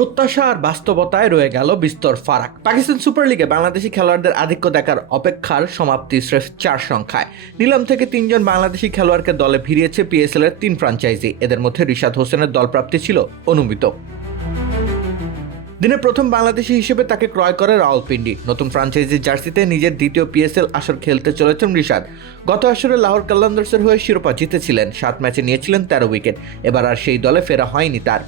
প্রত্যাশা আর বাস্তবতায় রয়ে গেল বিস্তর ফারাক। পাকিস্তান সুপার লিগে বাংলাদেশি খেলোয়াড়দের আধিক্য দেখার অপেক্ষার সমাপ্তি স্রেফ 4 সংখ্যায়। নিলাম থেকে 3 জন বাংলাদেশি খেলোয়াড়কে দলে ভিড়িয়েছে পিএসএল এর 3 ফ্র্যাঞ্চাইজি। এদের মধ্যে রিশাদ হোসেনের দলপ্রাপ্তি ছিল অনুমিত। দিনের প্রথম বাংলাদেশি হিসেবে তাকে ক্রয় করে রাওয়ালপিন্ডি। নতুন ফ্র্যাঞ্চাইজির জার্সিতে নিজের দ্বিতীয় পিএসএল আসর খেলতে চলেছেন রিশাদ। গত আসরে লাহোর কালান্দার্সের হয়ে শিরোপা জিতেছিলেন, 7 ম্যাচে নিয়েছিলেন 13 উইকেট। এবার আর সেই দলে ফেরা হয়নি তার।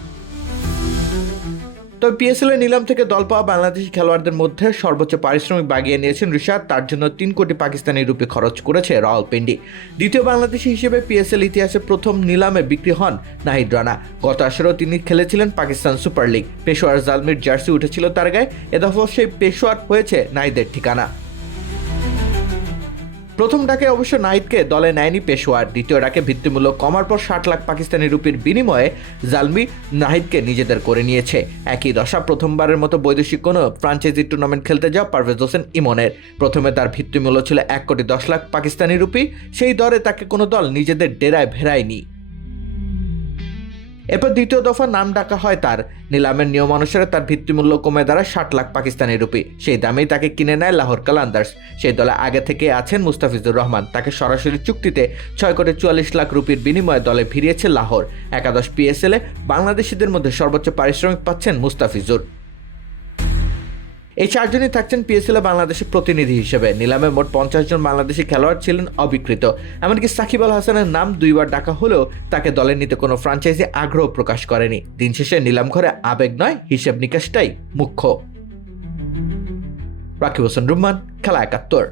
তবে পিএসএল এর নিলাম থেকে দল পাওয়া বাংলাদেশি খেলোয়াড়দের মধ্যে সর্বোচ্চ পারিশ্রমিক বাগিয়ে নিয়েছেন রিশাদ। তার জন্য 3 কোটি পাকিস্তানি রুপি খরচ করেছে রাওয়ালপিন্ডি। দ্বিতীয় বাংলাদেশি হিসেবে পিএসএল ইতিহাসে প্রথম নিলামে বিক্রি হন নাহিদ রানা। গত আসরেও তিনি খেলেছিলেন পাকিস্তান সুপার লিগ। পেশোয়ার জালমির জার্সি উঠেছিল তার গায়ে। এ দফা সেই পেশোয়ার হয়েছে নাহিদের ঠিকানা। প্রথম ডাকে অবশ্য নাহিদকে দলে নেয়নি পেশোয়ার। দ্বিতীয় ডাকে ভিত্তিমূল্য কমার পর 60 লাখ পাকিস্তানি রুপির বিনিময়ে জালমি নাহিদকে নিজেদের করে নিয়েছে। একই দশা প্রথমবারের মতো বৈদেশিক কোনো ফ্র্যাঞ্চাইজি টুর্নামেন্ট খেলতে যাওয়া পারভেজ হোসেন ইমনের। প্রথমে তার ভিত্তিমূল্য ছিল 1 কোটি 10 লাখ পাকিস্তানি রুপি। সেই দরে তাকে কোনো দল নিজেদের ডেরায় ভেড়ায়নি। এরপর দ্বিতীয় দফা নাম ডাকা হয় তার। নিলামের নিয়ম অনুসারে তার ভিত্তিমূল্য কমে দাঁড়ায় 60 লাখ পাকিস্তানি রুপি। সেই দামেই তাকে কিনে নেয় লাহোর কালান্দার্স। সেই দলে আগে থেকে আছেন মুস্তাফিজুর রহমান। তাকে সরাসরি চুক্তিতে 6 কোটি 44 লাখ রুপির বিনিময়ে দলে ফিরিয়েছে লাহোর। একাদশ পিএসএল এ বাংলাদেশিদের মধ্যে সর্বোচ্চ পারিশ্রমিক পাচ্ছেন মুস্তাফিজুর। এই 4 জনই থাকছেন পিএসএল এ বাংলাদেশের প্রতিনিধি হিসেবে। নিলামে মোট 50 জন বাংলাদেশি খেলোয়াড় ছিলেন অবিকৃত। এমনকি সাকিব আল হাসানের নাম 2 বার ডাকা হলেও তাকে দলে নিতে কোনো ফ্র্যাঞ্চাইজি আগ্রহ প্রকাশ করেনি। দিন শেষে নিলাম ঘরে আবেগ নয়, হিসেব নিকাশটাই মুখ্য। রাকিব হোসেন রুম্মান, খেলা 71।